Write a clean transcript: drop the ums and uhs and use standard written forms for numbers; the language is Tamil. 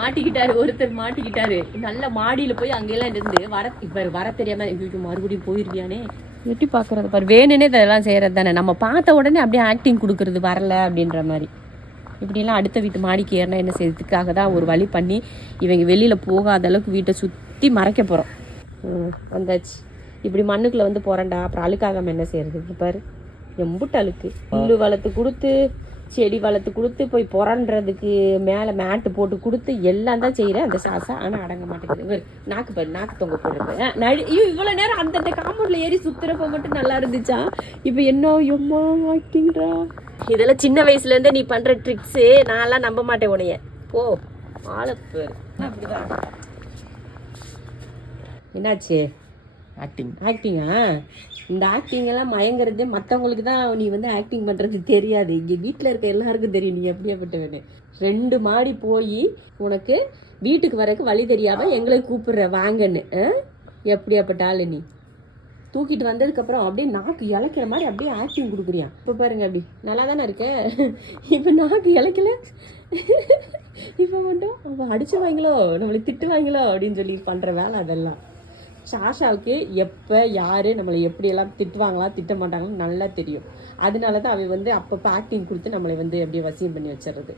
மாட்டிக்கிட்டாரு, ஒருத்தர் மாட்டிக்கிட்டாரு. நல்ல மாடியில போய் அங்கெல்லாம் இருந்து வர தெரியாம மறுபடியும் போயிருவியானே எட்டி பாக்குறது பாரு. வேணுன்னே இதெல்லாம் செய்யறது தானே. நம்ம பார்த்த உடனே அப்படியே ஆக்டிங் கொடுக்கறது வரல அப்படின்ற மாதிரி. இப்படிலாம் அடுத்த வீட்டு மாடிக்கு ஏறினா என்ன செய்யறதுக்காக தான் ஒரு வழி பண்ணி இவங்க வெளியில போகாத அளவுக்கு வீட்டை சுத்தி மறைக்க போறோம். வந்தாச்சு. இப்படி மண்ணுக்குள்ள வந்து போறேன்டா, அப்புறம் அழுக்காகாம என்ன செய்யறது பாரு. எம்புட்டு அழுக்கு. புல்லு வளர்த்து கொடுத்து, செடி வளர்த்து கொடுத்து, போய் புறன்றதுக்கு மேலே மேட்டு போட்டு கொடுத்து எல்லாம் தான் செய்கிறேன் அந்த சாசா. ஆனால் அடங்க மாட்டேங்குது. நாக்கு பாரு, நாக்கு தொங்க போடுறது. இவ்வளோ நேரம் அந்தந்த காம்பவுண்டில் ஏறி சுற்றுறப்ப மட்டும் நல்லா இருந்துச்சா? இப்போ என்ன எம்மா ஆக்டிங்டா. இதெல்லாம் சின்ன வயசுலேருந்து நீ பண்ணுற ட்ரிக்ஸு. நான்லாம் நம்ப மாட்டேன் உனைய. போ ஆளப்பு. அப்படிதான். என்னாச்சு? ஆக்டிங்கா? இந்த ஆக்டிங் எல்லாம் மயங்கிறது மற்றவங்களுக்கு தான். நீ வந்து ஆக்டிங் பண்ணுறது தெரியாது. இங்கே வீட்டில் இருக்க எல்லாருக்கும் தெரியும் நீ எப்படியாப்பட்டவனு. 2 மாடி போய் உனக்கு வீட்டுக்கு வரக்கு வழி தெரியாமல் எங்களை கூப்பிடுற வாங்கன்னு. எப்படியாப்பட்ட ஆளு நீ? தூக்கிட்டு வந்ததுக்கப்புறம் அப்படியே நாக்கு இழைக்கிற மாதிரி அப்படியே ஆக்டிங் கொடுக்குறியா? இப்போ பாருங்க, அப்படி நல்லா தானே இருக்க. இப்போ நாக்கு இழைக்கல. இப்போ மட்டும் அவள் அடிச்சுவாங்களோ, நம்மளை திட்டுவாங்களோ அப்படின்னு சொல்லி பண்ணுற வேலை அதெல்லாம். சாஷாவுக்கு எப்போ யார் நம்மளை எப்படியெல்லாம் திட்டுவாங்களா திட்ட மாட்டாங்கன்னு நல்லா தெரியும். அதனால தான் அவள் வந்து அப்பப்போ ஆக்டிங் கொடுத்து நம்மளை வந்து அப்படியே வசியம் பண்ணி வச்சிடுறது.